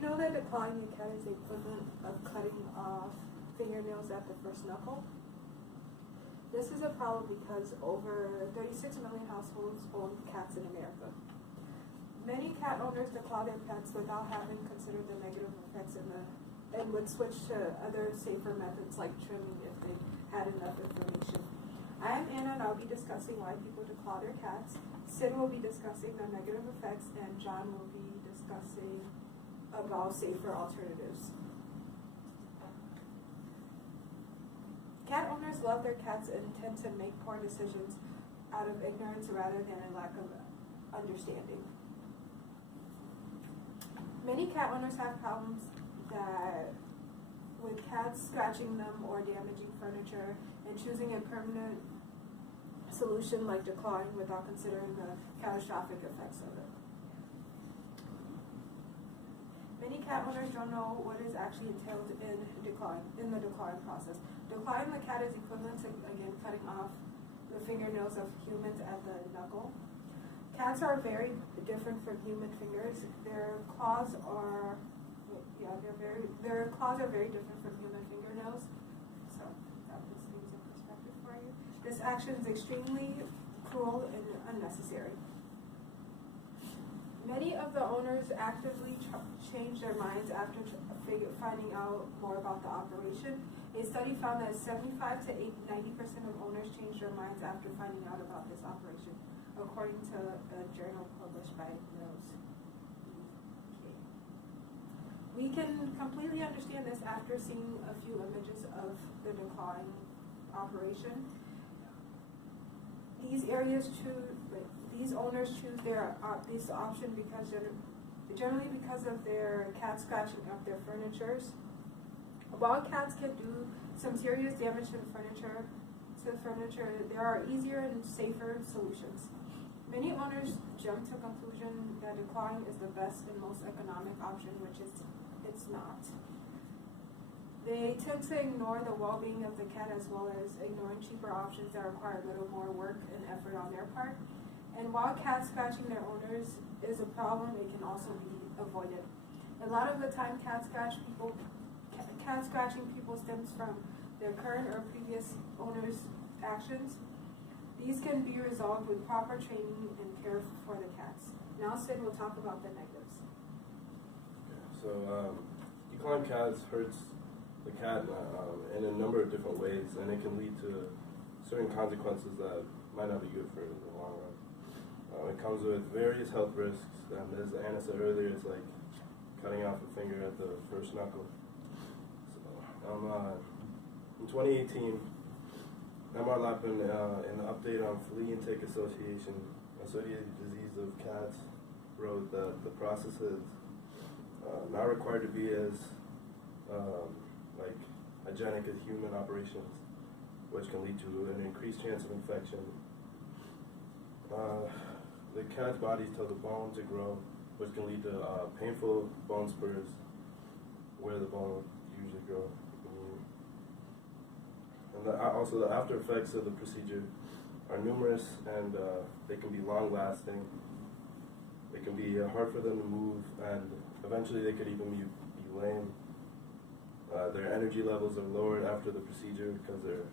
you know that declawing a cat is the equivalent of cutting off fingernails at the first knuckle? This is a problem because over 36 million households own cats in America. Many cat owners declaw their pets without having considered the negative effects and would switch to other safer methods like trimming if they had enough information. I am Anna and I'll be discussing why people declaw their cats. Sid will be discussing the negative effects and John will be discussing about safer alternatives. Cat owners love their cats and tend to make poor decisions out of ignorance rather than a lack of understanding. Many cat owners have problems with cats scratching them or damaging furniture and choosing a permanent solution like declawing without considering the catastrophic effects of it. Many cat owners don't know what is actually entailed in the declawing process. Declawing the cat is equivalent to, again, cutting off the fingernails of humans at the knuckle. Cats are very different from human fingers. Their claws are very different from human fingernails. So that puts things in perspective for you. This action is extremely cruel and unnecessary. Many of the owners actively change their minds after finding out more about the operation. A study found that 75 to 90% of owners change their minds after finding out about this operation, according to a journal published by Mills. We can completely understand this after seeing a few images of the declawing operation. These owners choose this option because generally because of their cats scratching up their furnitures. While cats can do some serious damage to the furniture, there are easier and safer solutions. Many owners jump to the conclusion that declawing is the best and most economic option, which it's not. They tend to ignore the well-being of the cat as well as ignoring cheaper options that require a little more work and effort on their part. And while cats scratching their owners is a problem, it can also be avoided. A lot of the time, cat scratching people stems from their current or previous owner's actions. These can be resolved with proper training and care for the cats. Now Sid will talk about the negatives. So declawing cats hurts the cat in a number of different ways, and it can lead to certain consequences that might not be good for the long run. It comes with various health risks, and as Anna said earlier, it's like cutting off a finger at the first knuckle. So, in 2018, MR Lappin, in the update on Flea and Tick Associated Disease of Cats, wrote that the process is not required to be as hygienic as human operations, which can lead to an increased chance of infection. The cat's bodies tell the bone to grow, which can lead to painful bone spurs where the bone usually grows. And also the after effects of the procedure are numerous, and they can be long-lasting. They can be hard for them to move, and eventually they could even be lame. Their energy levels are lowered after the procedure because they're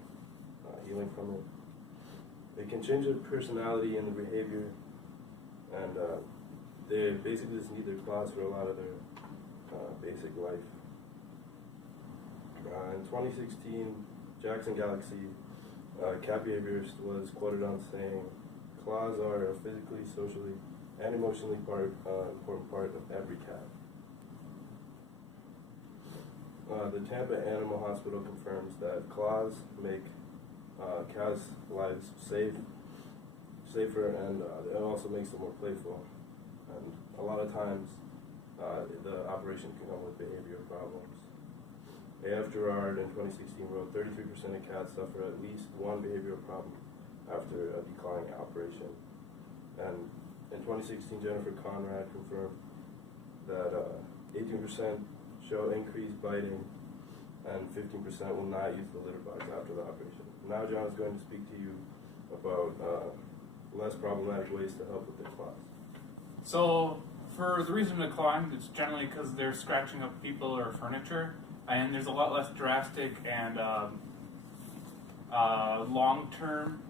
healing from it. They can change their personality and their behavior, and they basically just need their claws for a lot of their basic life. In 2016, Jackson Galaxy cat behaviorist was quoted on saying, "Claws are a physically, socially, and emotionally important part of every cat." The Tampa Animal Hospital confirms that claws make cats' lives safer, and it also makes them more playful. And a lot of times, the operation can come with behavioral problems. A.F. Gerard in 2016 wrote 33% of cats suffer at least one behavioral problem after a declawing operation. And in 2016, Jennifer Conrad confirmed that 18% show increased biting and 15% will not use the litter box after the operation. Now John is going to speak to you about less problematic ways to help with their claws. So For the reason to decline, it's generally because they're scratching up people or furniture, and there's a lot less drastic and long-term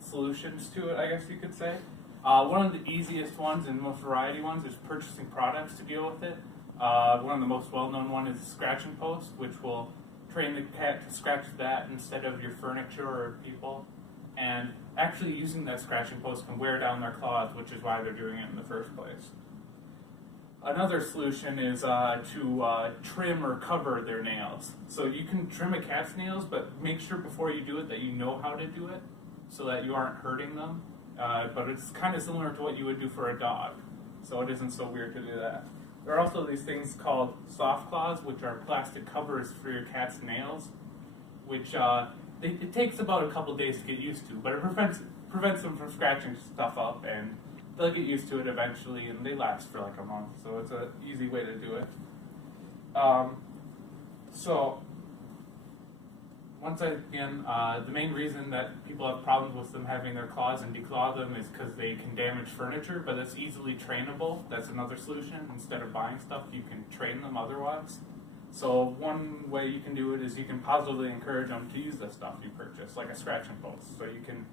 solutions to it, I guess you could say. One of the easiest ones and most variety ones is purchasing products to deal with it. One of the most well-known one is scratching post, which will train the cat to scratch that instead of your furniture or people. And actually using that scratching post can wear down their claws, which is why they're doing it in the first place. Another solution is to trim or cover their nails. So you can trim a cat's nails, but make sure before you do it that you know how to do it so that you aren't hurting them. But it's kind of similar to what you would do for a dog, so it isn't so weird to do that. There are also these things called soft claws, which are plastic covers for your cat's nails, which it takes about a couple days to get used to, but it prevents them from scratching stuff up, and they'll get used to it eventually, and they last for like a month, so it's an easy way to do it. So once again, the main reason that people have problems with them having their claws and declaw them is because they can damage furniture, but it's easily trainable. That's another solution. Instead of buying stuff, you can train them otherwise. So one way you can do it is you can positively encourage them to use the stuff you purchase, like a scratching post. So you can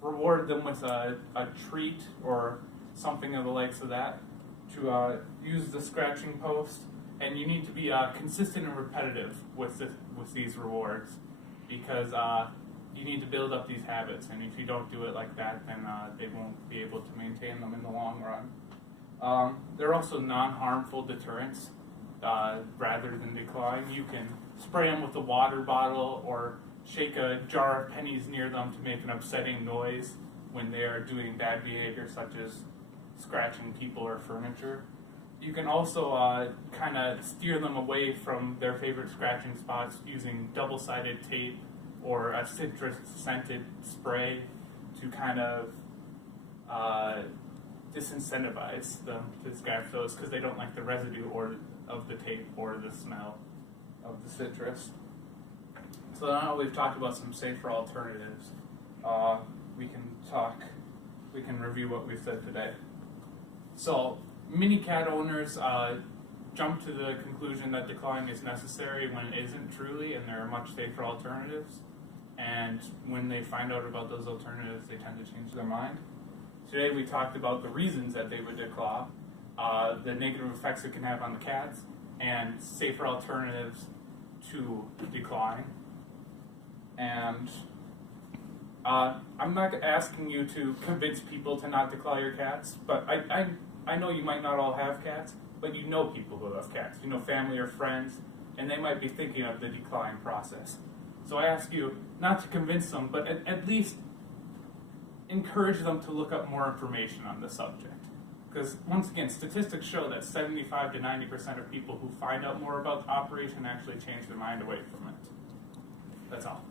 reward them with a treat or something of the likes of that to use the scratching post. And you need to be consistent and repetitive with these rewards, because you need to build up these habits, and if you don't do it like that, then they won't be able to maintain them in the long run. There are also non-harmful deterrents rather than declawing. You can spray them with a water bottle or shake a jar of pennies near them to make an upsetting noise when they are doing bad behavior, such as scratching people or furniture. You can also kind of steer them away from their favorite scratching spots using double-sided tape or a citrus-scented spray to kind of disincentivize them to scratch those, because they don't like the residue of the tape or the smell of the citrus. So now we've talked about some safer alternatives. We can review what we've said today. So many cat owners jump to the conclusion that declawing is necessary when it isn't truly, and there are much safer alternatives. And when they find out about those alternatives, they tend to change their mind. Today we talked about the reasons that they would declaw, the negative effects it can have on the cats, and safer alternatives to declawing. And I'm not asking you to convince people to not declaw your cats, but I know you might not all have cats, but you know people who have cats. You know family or friends, and they might be thinking of the declawing process. So I ask you not to convince them, but at least encourage them to look up more information on the subject. Because once again, statistics show that 75 to 90% of people who find out more about the operation actually change their mind away from it. That's all.